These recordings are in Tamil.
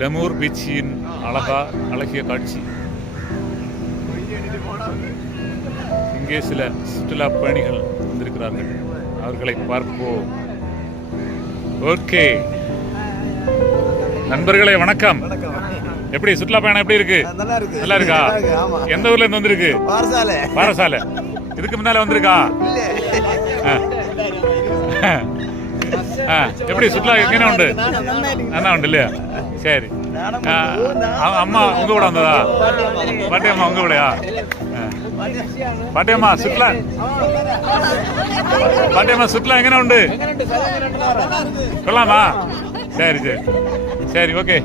லெமூர் பீச்சின் அழகிய காட்சி. இங்கே சில சுற்றுலா பயணிகள் வந்திருக்கிறார்கள், அவர்களை பார்ப்போம். ஓகே நண்பர்களே, வணக்கம். எப்படி சுற்றுலா பயணம் எப்படி இருக்கு? நல்லா இருக்கா? எந்த ஊர்ல இருந்து வந்திருக்கு? பாரசாலை. இதுக்கு முன்னால வந்திருக்கா? எப்படி சுற்றுலா எங்கே உண்டு? நல்லா உண்டு இல்லையா? சரி. அம்மா உங்க கூட வந்ததா? பாட்டியம்மா உங்க கூடயா? பாட்டியம்மா சுற்றுலா எங்கே உண்டு? கொள்ளாமா? சரி சரி சரி, ஓகே.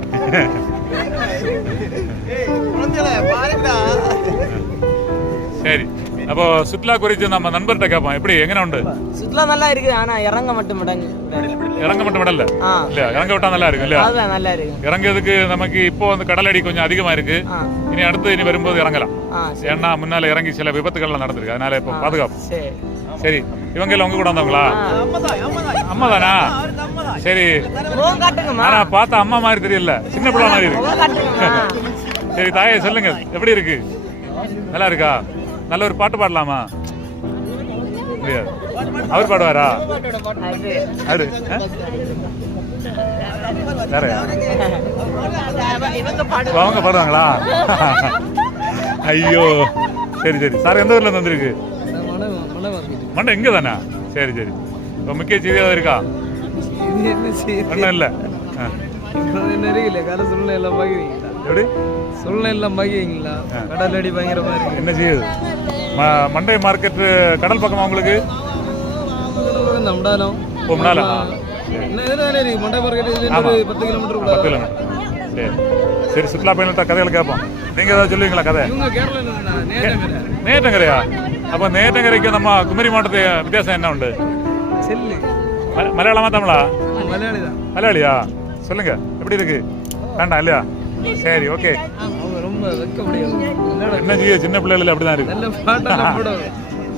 சரி, அப்போ சுற்றுலா குறித்து நம்ம நண்பர்கிட்ட கேட்போம். எப்படி எங்கே உண்டு? சுற்றுலா நல்லா இருக்கு, ஆனா இறங்க மட்டும் விடல. இல்ல, இறங்க விட்டா நல்லா இருக்கு இல்லையா? நல்லா இருக்கு. இறங்குறதுக்கு நமக்கு இப்போ வந்து கடலடி கொஞ்சம் அதிகமா இருக்கு. இனி அடுத்து வரும்போது இறங்கலாம். ஏன்னா முன்னால இறங்கி சில விபத்துகள்லாம் நடந்திருக்கு, அதனால இப்போ பாதுகாப்பு. சரி, இவங்க எல்லாம் உங்க கூட வந்தவங்களா? அம்மா தானா? சரி, ஆனா பார்த்தா அம்மா மாதிரி தெரியல, சின்ன பிள்ளை மாதிரி இருக்கு. சரி தாயே, சொல்லுங்க எப்படி இருக்கு? நல்லா இருக்கா? நல்ல ஒரு பாட்டு பாடலாமா? முடியாது. அவர் பாடுவாரா? அவரு அவங்க பாடுவாங்களா? ஐயோ, சரி சரி. சார் எந்த ஊர்ல இருந்து வந்திருக்கு? மண்டை இங்க தானே? சரி சரி. இப்போ முக்கிய செய்தி ஏதாவது இருக்கா? ஒன்றும் இல்லை. எப்படி சூழ்நிலை பாக்கிங்களா? கடல் அடி பயங்கரமா இருக்கு. என்ன செய்யுது? மண்டை மார்க்கெட் கடல் பக்கமா உங்களுக்கு? மண்டை மார்க்கெட் 10 கிலோமீட்டர். சரி சரி, சுற்றுலா பயணிகிட்ட கதைகளை கேட்போம். நீங்க ஏதாவது சொல்லுவீங்களா கதை? நேற்றங்கரையா? அப்ப நேற்றங்கரைக்கு நம்ம குமரி மாவட்டத்து வித்தியாசம் என்ன உண்டு? மலையாளமா தமிழா? மலையாளியா? சொல்லுங்க எப்படி இருக்கு? வேண்டாம் இல்லையா? சரி, ஓகே. என்ன செய்ய, சின்ன பிள்ளைகள் அப்படிதான் இருக்கு.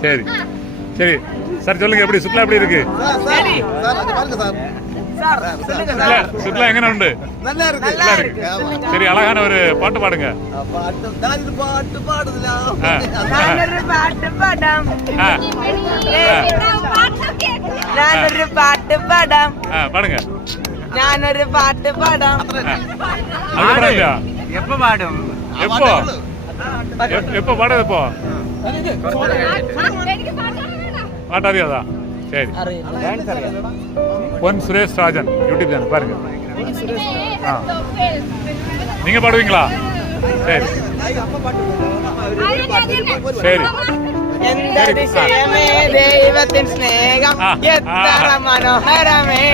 சரி சரி சார், சொல்லுங்க எப்படி சுற்றுலா எப்படி இருக்கு? சுற்றுலா எங்க உண்டு? நல்லா இருக்கு. சரி, அழகான ஒரு பாட்டு பாடுங்க. பாடுங்க. ഞാനൊരു പാട്ട് പാടാം. எப்ப பாடும்? எப்போ பாடுறது? எப்போ பாட்டாரியாதா? சரி, பொன் சுரேஷ் ராஜன் யூடியூப் சேனல் பாருங்க. நீங்க பாடுவீங்களா? சரி சரி. ദൈവത്തിൻ സ്നേഹം എത്ര മനോഹരമേ,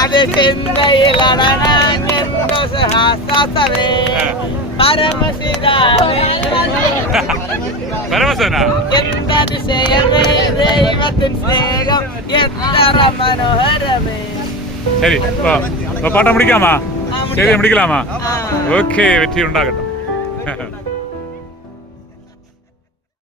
അത് ചിന്തയിലടനാസവേ പരമശിതാവേ. എന്തതിശയമേ ദൈവത്തിൻ സ്നേഹം എത്ര മനോഹരമേ. சரி, பாட்டை முடிக்காமா? சரி, முடிக்கலாமா? ஓகே, வெற்றி உண்டாகட்டும்.